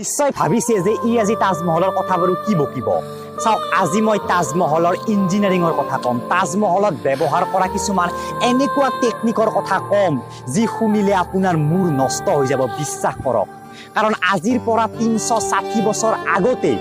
নিশ্চয় ভাবিছে যে ই আজি তাজমহলৰ কথা বাৰু কি বকিব। চাওক, আজি মই তাজমহলৰ ইঞ্জিনিয়াৰিঙৰ কথা ক'ম। তাজমহলত ব্যৱহাৰ কৰা কিছুমান এনেকুৱা টেকনিকৰ কথা ক'ম যি শুনিলে আপোনাৰ মূৰ নষ্ট হৈ যাব, বিশ্বাস কৰক। কাৰণ আজিৰ পৰা ৩৬০ বছৰ আগতে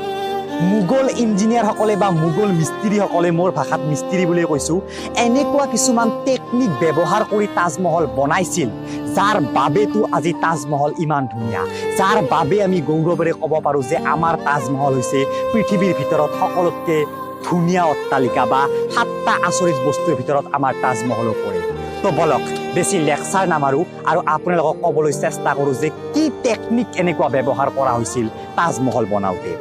মোগল ইঞ্জিনিয়াৰসকলে বা মোগল মিস্ত্ৰীসকলে, মোৰ ভাষাত মিস্ত্ৰী বুলিয়ে কৈছোঁ, এনেকুৱা কিছুমান টেকনিক ব্যৱহাৰ কৰি তাজমহল বনাইছিল যাৰ বাবেতো আজি তাজমহল ইমান ধুনীয়া, যাৰ বাবে আমি গৌৰৱেৰে ক'ব পাৰোঁ যে আমাৰ তাজমহল হৈছে পৃথিৱীৰ ভিতৰত সকলোতকৈ ধুনীয়া অট্টালিকা বা ৭টা আচৰিত বস্তুৰ ভিতৰত আমাৰ তাজমহলো পৰে। তো বলক বেছি লেকচাৰ নামাৰোঁ আৰু আপোনালোকক ক'বলৈ চেষ্টা কৰোঁ যে কি টেকনিক এনেকুৱা ব্যৱহাৰ কৰা হৈছিল তাজমহল বনাওঁতে।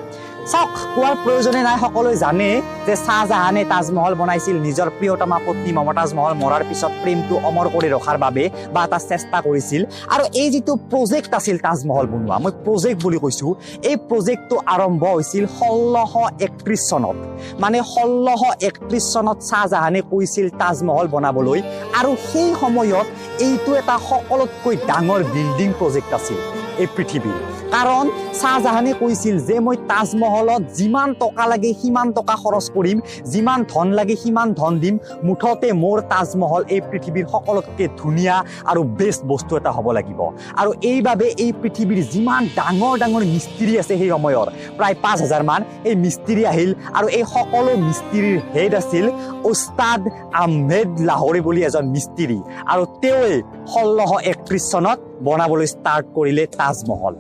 চাওক, কোৱাৰ প্ৰয়োজনে নাই, সকলোৱে জানে যে শ্বাহজাহানে তাজমহল বনাইছিল নিজৰ প্ৰিয়তমা পত্নী মমতাজ মহল মৰাৰ পিছত প্ৰেমটো অমৰ কৰি ৰখাৰ বাবে বা এটা চেষ্টা কৰিছিল। আৰু এই যিটো প্ৰজেক্ট আছিল তাজমহল বনোৱা, মই প্ৰজেক্ট বুলি কৈছোঁ, এই প্ৰজেক্টটো আৰম্ভ হৈছিল ১৬৩১ চনত। মানে ১৬৩১ চনত শ্বাহজাহানে কৈছিল তাজমহল বনাবলৈ, আৰু সেই সময়ত এইটো এটা সকলোতকৈ ডাঙৰ বিল্ডিং প্ৰজেক্ট আছিল এই পৃথিৱীৰ। কাৰণ শ্বাহজাহানে কৈছিল যে মই তাজমহলত যিমান টকা লাগে সিমান টকা খৰচ কৰিম, যিমান ধন লাগে সিমান ধন দিম, মুঠতে মোৰ তাজমহল এই পৃথিৱীৰ সকলোতকৈ ধুনীয়া আৰু বেষ্ট বস্তু এটা হ'ব লাগিব। আৰু এইবাবে এই পৃথিৱীৰ যিমান ডাঙৰ ডাঙৰ মিস্ত্ৰী আছে সেই সময়ৰ প্ৰায় ৫,০০০ মান এই মিস্ত্ৰী আহিল, আৰু এই সকলো মিস্ত্ৰীৰ হেড আছিল উস্তাদ আহমেদ লাহোৰী বুলি এজন মিস্ত্ৰী, আৰু তেওঁৱে ১৬৩১ চনত বনাবলৈ ষ্টাৰ্ট কৰিলে তাজমহল।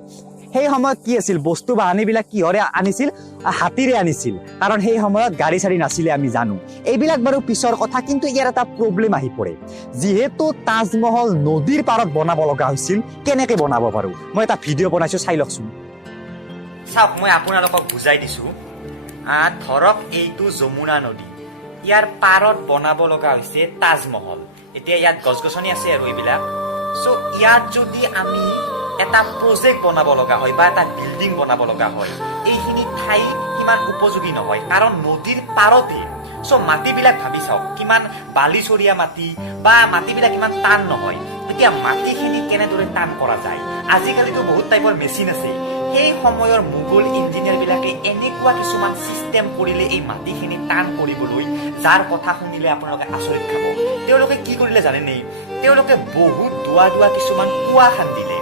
সেই সময়ত কি আছিল, বস্তু বাহানিবিলাক কিহৰে আনিছিল? হাতীৰে আনিছিল, কাৰণ সেই সময়ত গাড়ী চাড়ী নাছিলে, আমি জানো। এইবিলাক বাৰু পিছৰ কথা, কিন্তু ইয়াৰ এটা প্ৰব্লেম আহি পৰে। যিহেতু তাজমহল নদীৰ পাৰত বনাব লগা হৈছিল, কেনেকে বনাব পাৰোঁ? মই এটা ভিডিঅ' বনাইছোঁ, চাই লওকচোন। চাওক, মই আপোনালোকক বুজাই দিছোঁ। ধৰক এইটো যমুনা নদী, ইয়াৰ পাৰত বনাব লগা হৈছে তাজমহল। এতিয়া ইয়াত গছ গছনি আছে আৰু এইবিলাক। চ' ইয়াত যদি আমি এটা প্ৰজেক্ট বনাব লগা হয় বা এটা বিল্ডিং বনাব লগা হয়, এইখিনি ঠাই কিমান উপযোগী নহয়, কাৰণ নদীৰ পাৰতে। চ' মাটিবিলাক ভাবি চাওক, কিমান বালিচৰীয়া মাটি বা মাটিবিলাক ইমান টান নহয়। এতিয়া মাটিখিনি কেনেদৰে টান কৰা যায়? আজিকালিতো বহুত টাইপৰ মেচিন আছে। সেই সময়ৰ মোগল ইঞ্জিনিয়াৰবিলাকে এনেকুৱা কিছুমান চিষ্টেম কৰিলে এই মাটিখিনি টান কৰিবলৈ, যাৰ কথা শুনিলে আপোনালোকে আচৰিত খাব। তেওঁলোকে কি কৰিলে জানেনে? তেওঁলোকে বহুত দুৱা কিছুমান কুঁৱা খান্দিলে।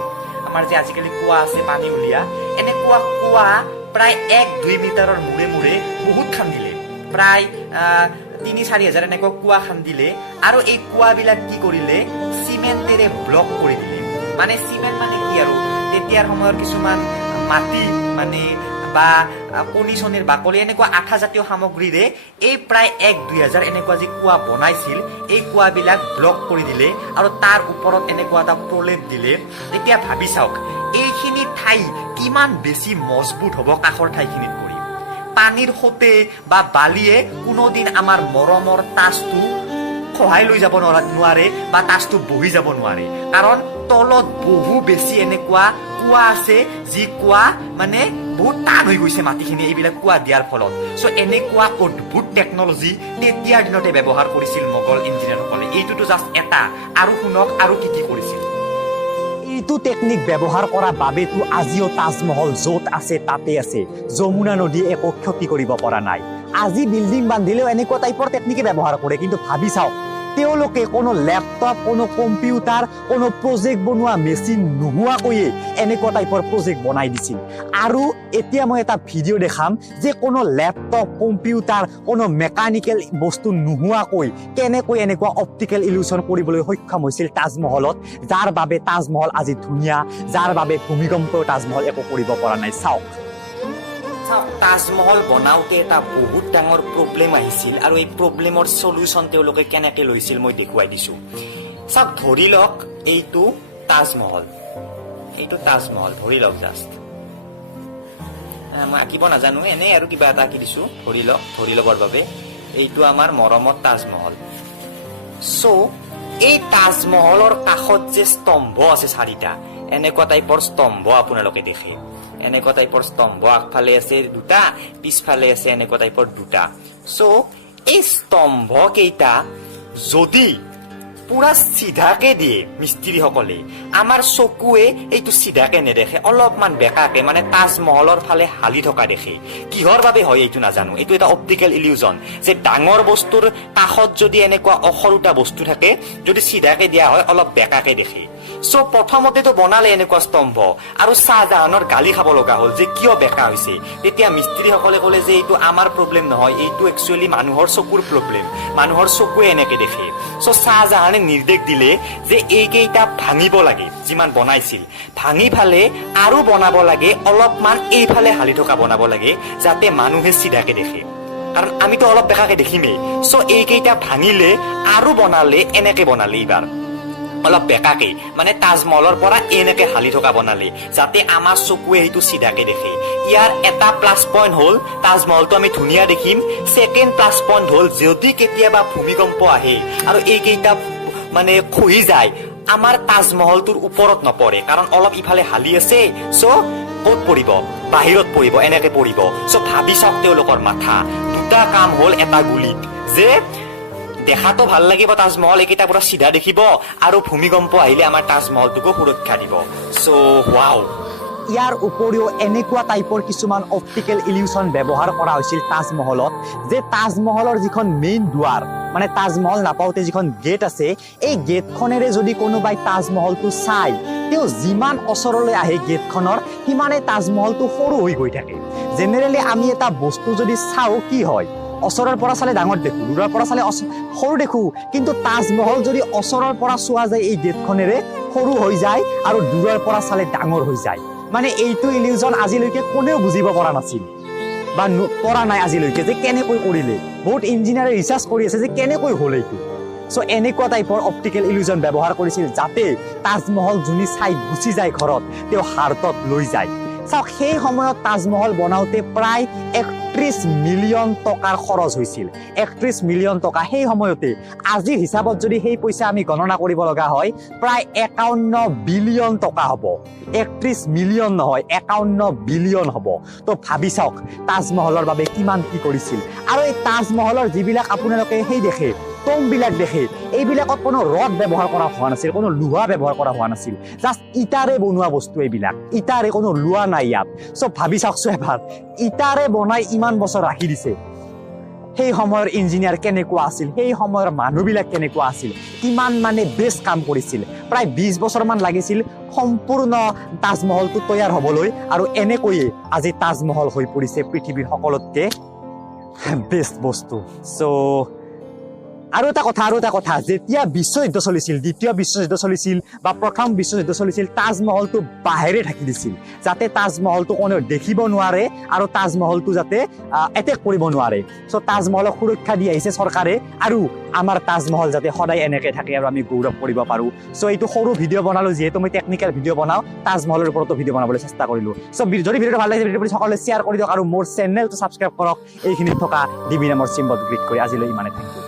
আমাৰ যে আজিকালি কুঁৱা আছে পানী উলিয়া, এনেকুৱা কুঁৱা প্ৰায় ১-২ মিটাৰৰ মূৰে মূৰে বহুত খান্দিলে। প্ৰায় ৩-৪ হাজাৰ এনেকুৱা কুঁৱা খান্দিলে, আৰু এই কুঁৱাবিলাক কি কৰিলে? চিমেণ্টেৰে ব্লক কৰি দিলে। মানে চিমেণ্ট মানে কি আৰু, তেতিয়াৰ সময়ৰ কিছুমান মাটি মানে বা কণী চনীৰ বাকলি এনেকুৱা আঠাজাতীয় সামগ্ৰীৰে এই প্ৰায় ১-২ হাজাৰ এনেকুৱা যি কুঁৱা বনাইছিল, এই কুঁৱাবিলাক ব্লক কৰি দিলে, আৰু তাৰ ওপৰত এনেকুৱা এটা প্ৰলেপ দিলে। এতিয়া ভাবি চাওক, এইখিনি ঠাই কিমান বেছি মজবুত হ'ব কাষৰ ঠাইখিনিত কৰি। পানীৰ সোঁতে বা বালিয়ে কোনোদিন আমাৰ মৰমৰ তাজটো খহাই লৈ যাব নোৱাৰে বা তাজটো বহি যাব নোৱাৰে, কাৰণ তলত বহু বেছি এনেকুৱা কুঁৱা আছে, যি কুঁৱা মানে বহুত টান হৈ গৈছে মাটিখিনি এইবিলাক কুঁৱা দিয়াৰ ফলত। চ' এনেকুৱা অদ্ভুত টেকনলজি তেতিয়াৰ দিনতে ব্যৱহাৰ কৰিছিল মোগল ইঞ্জিনিয়াৰসকলে। এইটোতো জাষ্ট এটা, আৰু শুনক আৰু কি কি কৰিছিল। এইটো টেকনিক ব্যৱহাৰ কৰাৰ বাবেতো আজিও তাজমহল য'ত আছে তাতে আছে। যমুনা নদীয়ে একো ক্ষতি কৰিব পৰা নাই। আজি বিল্ডিং বান্ধিলেও এনেকুৱা টাইপৰ টেকনিকে ব্যৱহাৰ কৰে, কিন্তু ভাবি চাওক, তেওঁলোকে কোনো লেপটপ, কোনো কম্পিউটাৰ, কোনো প্ৰজেক্ট বনোৱা মেচিন নোহোৱাকৈয়ে এনেকুৱা টাইপৰ প্ৰজেক্ট বনাই দিছিল। আৰু এতিয়া মই এটা ভিডিঅ' দেখাম যে কোনো লেপটপ, কম্পিউটাৰ, কোনো মেকানিকেল বস্তু নোহোৱাকৈ কেনেকৈ এনেকুৱা অপটিকেল ইলিউশ্যন কৰিবলৈ সক্ষম হৈছিল তাজমহলত, যাৰ বাবে তাজমহল আজি ধুনীয়া, যাৰ বাবে ভূমিকম্পও তাজমহল একো কৰিব পৰা নাই। চাওক, তাজমহল বনাওঁতে এটা বহুত ডাঙৰ প্ৰব্লেম আহিছিল, আৰু এই প্ৰব্লেমৰ চলিউশ্যন তেওঁলোকে কেনেকে লৈছিল মই দেখুৱাই দিছোঁ। চাওক, ধৰি লওক এইটো তাজমহল, ধৰি লওক জাষ্ট মই আঁকিব নাজানো, এনেই আৰু কিবা এটা আঁকি দিছোঁ। ধৰি ল'বৰ বাবে এইটো আমাৰ মৰমৰ তাজমহল। চ' এই তাজমহলৰ কাষত যে স্তম্ভ আছে 4টা, এনেকুৱা টাইপৰ স্তম্ভ আপোনালোকে দেখে। এনেকুৱা টাইপৰ স্তম্ভ আগফালে আছে 2টা, পিছফালে আছে এনেকুৱা টাইপৰ 2টা। চ' এই স্তম্ভ কেইটা যদি পুৰা চিধাকে দিয়ে মিস্ত্ৰীসকলে। আমাৰ চকুৱে এইটো চিধাকে নেদেখে, অলপমান বেকাকে মানে তাজমহলৰ ফালে হালি থকা দেখে। কিহৰ বাবে হয় এইটো নাজানো, এইটো এটা অপটিকেল ইলিউজন যে ডাঙৰ বস্তুৰ কাষত যদি এনেকুৱা অসৰুটা বস্তু থাকে, যদি চিধাকে দিয়া হয় অলপ বেকাকে দেখে। চ' প্ৰথমতেতো বনালে এনেকুৱা স্তম্ভ, আৰু শ্বাহজাহানৰ গালি খাব লগা হ'ল যে কিয় বেকা হৈছে। তেতিয়া মিস্ত্ৰীসকলে ক'লে যে এইটো আমাৰ প্ৰব্লেম নহয়, এইটো একচুৱেলি মানুহৰ চকুৰ প্ৰব্লেম, মানুহৰ চকুৱে এনেকে দেখে। চ' শ্বাহজাহানে নিৰ্দেশ দিলে যে এইকেইটা ভাঙিব লাগে, যিমান বনাইছিল ভাঙি ফালে আৰু বনাব লাগে, অলপমান এইফালে হালি থকা বনাব লাগে যাতে মানুহে চিধাকে দেখে, কাৰণ আমিতো অলপ বেকাকে দেখিমেই। চ' এইকেইটা ভাঙিলে আৰু বনালে, এনেকে বনালে এইবাৰ অলপ বেকাকে, মানে তাজমহলৰ পৰা এনেকে হালি থকা বনালে যাতে আমাৰ চকুৱে সেইটো চিধাকে দেখে। ইয়াৰ এটা প্লাছ পইণ্ট হ'ল তাজমহলটো আমি ধুনীয়া দেখিম। ছেকেণ্ড প্লাছ পইণ্ট হ'ল যদি কেতিয়াবা ভূমিকম্প আহে আৰু এইকেইটা মানে খহি যায়, আমাৰ তাজমহলটোৰ ওপৰত নপৰে, কাৰণ অলপ ইফালে হালি আছে। চ' ক'ত পৰিব? বাহিৰত পৰিব, এনেকে পৰিব। চ' ভাবি চাওক তেওঁলোকৰ মাথা। দুটা কাম হ'ল এটা গুলিত, যে দেখাতো ভাল লাগিব তাজমহল, এইকেইটা পুৰা চিধা দেখিব, আৰু ভূমিকম্প আহিলে আমাৰ তাজমহলটোকো সুৰক্ষা দিব। চ' ৱাও। ইয়াৰ উপৰিও এনেকুৱা টাইপৰ কিছুমান অপটিকেল ইলিউশ্যন ব্যৱহাৰ কৰা হৈছিল তাজমহলত, যে তাজমহলৰ যিখন মেইন দুৱাৰ, মানে তাজমহল নাপাওঁতে যিখন গেট আছে, এই গেটখনেৰে যদি কোনোবাই তাজমহলটো চাই, তেওঁ যিমান ওচৰলৈ আহে গেটখনৰ, সিমানে তাজমহলটো সৰু হৈ গৈ থাকে। জেনেৰেলি আমি এটা বস্তু যদি চাওঁ কি হয়, ওচৰৰ পৰা চালে ডাঙৰ দেখো, দূৰৰ পৰা চালে সৰু দেখো, কিন্তু তাজমহল যদি ওচৰৰ পৰা চোৱা যায় এই গেটখনেৰে, সৰু হৈ যায়, আৰু দূৰৰ পৰা চালে ডাঙৰ হৈ যায়। মানে এইটো ইলিউজন আজিলৈকে কোনেও বুজিব পৰা নাছিল বা পৰা নাই আজিলৈকে, যে কেনেকৈ কৰিলে। বহুত ইঞ্জিনিয়াৰে ৰিচাৰ্চ কৰি আছে যে কেনেকৈ হ'ল এইটো। চ' এনেকুৱা টাইপৰ অপটিকেল ইলিউজন ব্যৱহাৰ কৰিছিল যাতে তাজমহল যোনে চাই গুচি যায় ঘৰত, তেওঁ হাৰ্টত লৈ যায়। চাওক, সেই সময়ত তাজমহল বনাওঁতে প্ৰায় 31 মিলিয়ন টকাৰ খৰচ হৈছিল। 31 মিলিয়ন টকা সেই সময়তে। আজিৰ হিচাপত যদি সেই পইচা আমি গণনা কৰিব লগা হয়, প্ৰায় 51 বিলিয়ন টকা হ'ব। 31 মিলিয়ন নহয়, 51 বিলিয়ন হ'ব। তো ভাবি চাওক তাজমহলৰ বাবে কিমান কি কৰিছিল। আৰু এই তাজমহলৰ যিবিলাক আপোনালোকে সেই দেখে, টম্ববিলাক দেখে, এইবিলাকত কোনো ৰড ব্যৱহাৰ কৰা হোৱা নাছিল, কোনো লোহা ব্যৱহাৰ কৰা হোৱা নাছিল, জাষ্ট ইটাৰে বনোৱা বস্তু এইবিলাক। ইটাৰে, কোনো লোহা নাই ইয়াত। চ' ভাবি চাওকচোন এবাৰ, ইটাৰে বনাই ইমান বছৰ ৰাখি দিছে। সেই সময়ৰ ইঞ্জিনিয়াৰ কেনেকুৱা আছিল, সেই সময়ৰ মানুহবিলাক কেনেকুৱা আছিল, কিমান মানে বেষ্ট কাম কৰিছিল। প্ৰায় 20 বছৰমান লাগিছিল সম্পূৰ্ণ তাজমহলটো তৈয়াৰ হ'বলৈ, আৰু এনেকৈয়ে আজি তাজমহল হৈ পৰিছে পৃথিৱীৰ সকলোতকৈ বেষ্ট বস্তু। চ' আৰু এটা কথা, যেতিয়া বিশ্বযুদ্ধ চলিছিল, দ্বিতীয় বিশ্বযুদ্ধ চলিছিল বা প্ৰথম বিশ্বযুদ্ধ চলিছিল, তাজমহলটো বাহিৰে ঢাকি দিছিল, যাতে তাজমহলটো কোনেও দেখিব নোৱাৰে আৰু তাজমহলটো যাতে এটেক কৰিব নোৱাৰে। চ' তাজমহলক সুৰক্ষা দি আহিছে চৰকাৰে, আৰু আমাৰ তাজমহল যাতে সদায় এনেকে থাকে আৰু আমি গৌৰৱ কৰিব পাৰোঁ। চ' এইটো সৰু ভিডিঅ' বনালোঁ, যিহেতু মই টেকনিকেল ভিডিঅ' বনাওঁ, তাজমহলৰ ওপৰতো ভিডিঅ' বনাবলৈ চেষ্টা কৰিলোঁ। চ' যদি ভিডিঅ'টো ভাল লাগিছে, ভিডিঅ'টো সকলোৱে শ্বেয়াৰ কৰি দিয়ক, আৰু মোৰ চেনেলটো ছাবস্ক্ৰাইব কৰক। এইখিনিত থকা ডিবি নামৰ চিম্বলটো ক্লিক কৰি আজিলৈ ইমানে, থেংক ইউ।